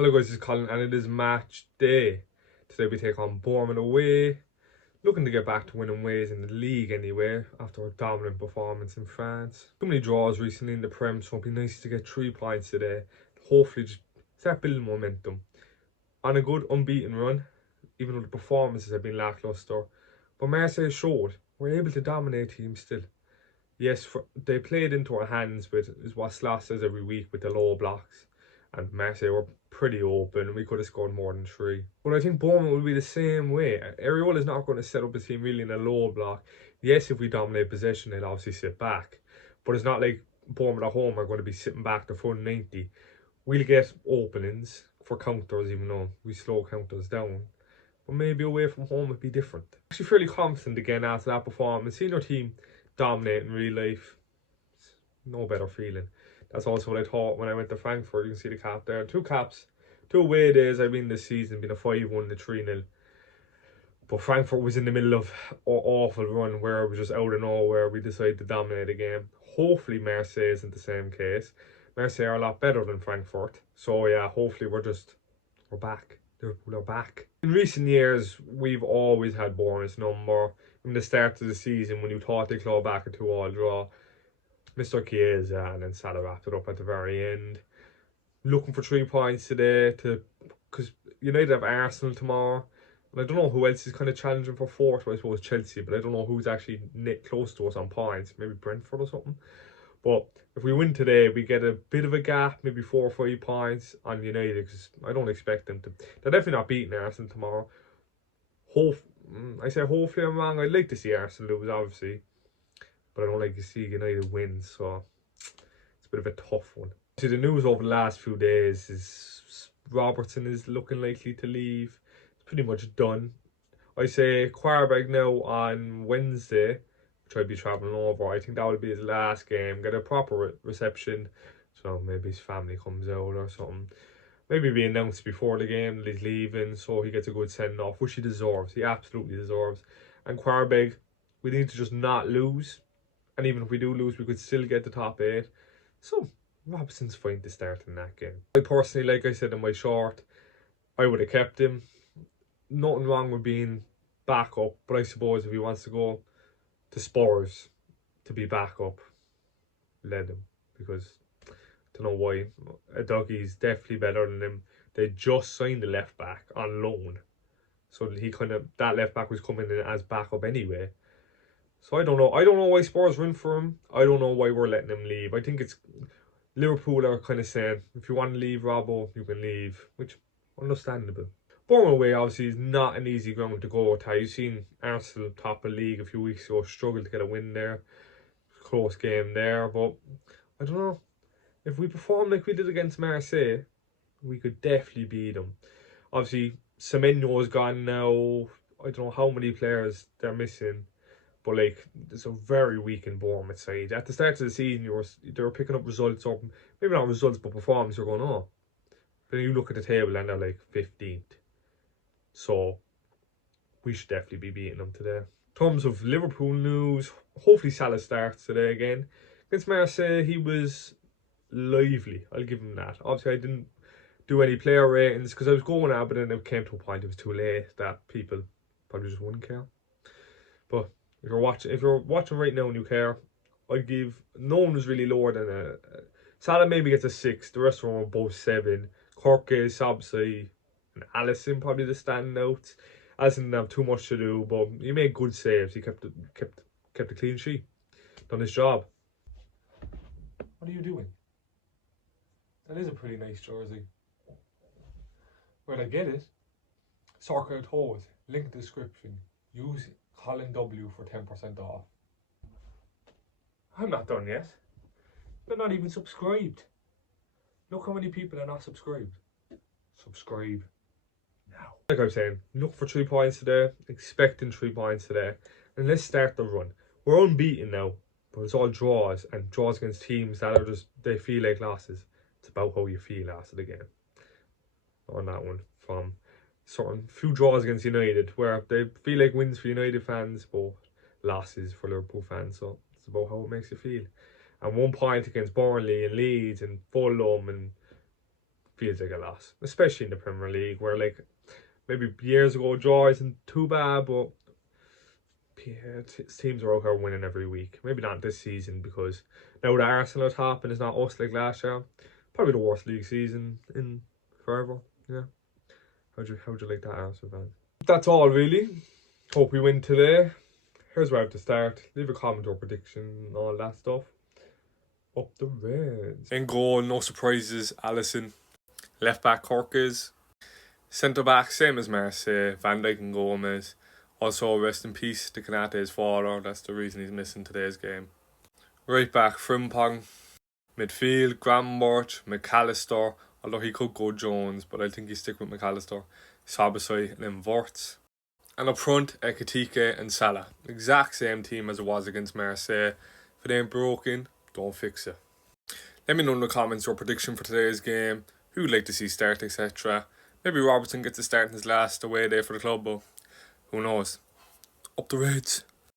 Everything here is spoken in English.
Hello guys, it's Colin and it is match day. Today we take on Bournemouth away. Looking to get back to winning ways in the league anyway, after a dominant performance in France. Too many draws recently in the Prem, so it'd be nice to get 3 points today. Hopefully just start building momentum. On a good unbeaten run, even though the performances have been lacklustre. But Marseille showed we're able to dominate teams still. Yes, they played into our hands with is what Sloss says every week with the low blocks. And Marseille were pretty open. We could have scored more than 3. But I think Bournemouth will be the same way. Areola's not going to set up a team really in a low block. Yes, if we dominate possession, they'll obviously sit back. But it's not like Bournemouth at home are going to be sitting back the front 90. We'll get openings for counters, even though we slow counters down. But maybe away from home it'd be different. Actually fairly confident again after that performance. Seeing our team dominate in real life, no better feeling. That's also what I thought when I went to Frankfurt. You can see the cap there. 2 caps, 2 away days I've been this season, been a 5-1 and a 3-0. But Frankfurt was in the middle of an awful run where it was just out of nowhere. We decided to dominate a game. Hopefully Marseille isn't the same case. Marseille are a lot better than Frankfurt. So yeah, hopefully we're back. Liverpool are back. In recent years, we've always had Bournemouth's number. From the start of the season, when you thought they clawed back a 2-2 draw, Mr. Chiesa and then Salah wrapped it up at the very end. Looking for 3 points today because United have Arsenal tomorrow. And I don't know who else is kind of challenging for 4th. I suppose Chelsea, but I don't know who's actually close to us on points. Maybe Brentford or something. But if we win today, we get a bit of a gap, maybe 4 or 5 points on United, because I don't expect them to. They're definitely not beating Arsenal tomorrow. I say hopefully I'm wrong. I'd like to see Arsenal lose, obviously, but I don't like to see United win, so it's a bit of a tough one. See, the news over the last few days is Robertson is looking likely to leave. It's pretty much done. I say Quarterback now on Wednesday, which I'll be travelling over. I think that will be his last game. Get a proper reception, so maybe his family comes out or something. Maybe be announced before the game that he's leaving, so he gets a good send off, which he deserves. He absolutely deserves. And Quarterback, we need to just not lose. And even if we do lose, we could still get the top 8. So Robertson's fine to start in that game. I personally, like I said in my short, I would have kept him. Nothing wrong with being backup, but I suppose if he wants to go to Spurs to be backup, let him, because I don't know why. Dougie's definitely better than him. They just signed the left back on loan, so that left back was coming in as backup anyway. So I don't know. I don't know why Spurs are in for him. I don't know why we're letting him leave. I think it's Liverpool are kind of saying, if you want to leave, Robbo, you can leave, which understandable. Bournemouth away obviously is not an easy ground to go to. You've seen Arsenal top of the league a few weeks ago struggle to get a win there. Close game there, but I don't know. If we perform like we did against Marseille, we could definitely beat them. Obviously, Semenyo's gone now. I don't know how many players they're missing. But like, it's a very weak in Bournemouth side. At the start of the season, they were picking up results up, maybe not results, but performance. You're going, oh. Then you look at the table and they're like 15th. So we should definitely be beating them today. In terms of Liverpool news, hopefully Salah starts today again. Against Marseille, he was lively. I'll give him that. Obviously, I didn't do any player ratings because I was going out, but then it came to a point it was too late that people probably just wouldn't care. But if you're watching right now and you care, I'd give, no one was really lower than a Salah maybe gets a 6, the rest of them are both 7. Korke, Sabsi and Alisson probably the standouts. Alisson didn't have too much to do, but he made good saves. He kept a clean sheet. Done his job. What are you doing? That is a pretty nice jersey. Where'd I get it? Circa Toes. Link in the description. Use Colin W for 10% off. I'm not done yet. They're not even subscribed. Look how many people are not subscribed. Subscribe now. Like I was saying, look for 3 points today. Expecting 3 points today. And let's start the run. We're unbeaten now, but it's all draws, and draws against teams that are just, they feel like losses. It's about how you feel after the game. On that one, from certain few draws against United, where they feel like wins for United fans, but losses for Liverpool fans. So it's about how it makes you feel. And 1 point against Burnley and Leeds and Fulham and feels like a loss, especially in the Premier League, where like maybe years ago draw isn't too bad, but yeah, teams are out here winning every week. Maybe not this season, because now that Arsenal are top and it's not us like last year, probably the worst league season in forever. Yeah. How'd you like that, Arsenal fans? That's all really. Hope we win today. Here's where I have to start. Leave a comment or prediction and all that stuff. Up the Reds. In goal, no surprises, Alisson. Left back, Cork is. Centre back, same as Marseille, Van Dijk and Gomez. Also, rest in peace to Konate's father. That's the reason he's missing today's game. Right back, Frimpong. Midfield, Grambert, McAllister. Although he could go Jones, but I think he's stick with McAllister. Sabasai and then Wirtz. And up front, Ekitike and Salah. Exact same team as it was against Marseille. If it ain't broken, don't fix it. Let me know in the comments your prediction for today's game. Who would like to see start, etc. Maybe Robertson gets a start in his last away day for the club, but who knows. Up the Reds.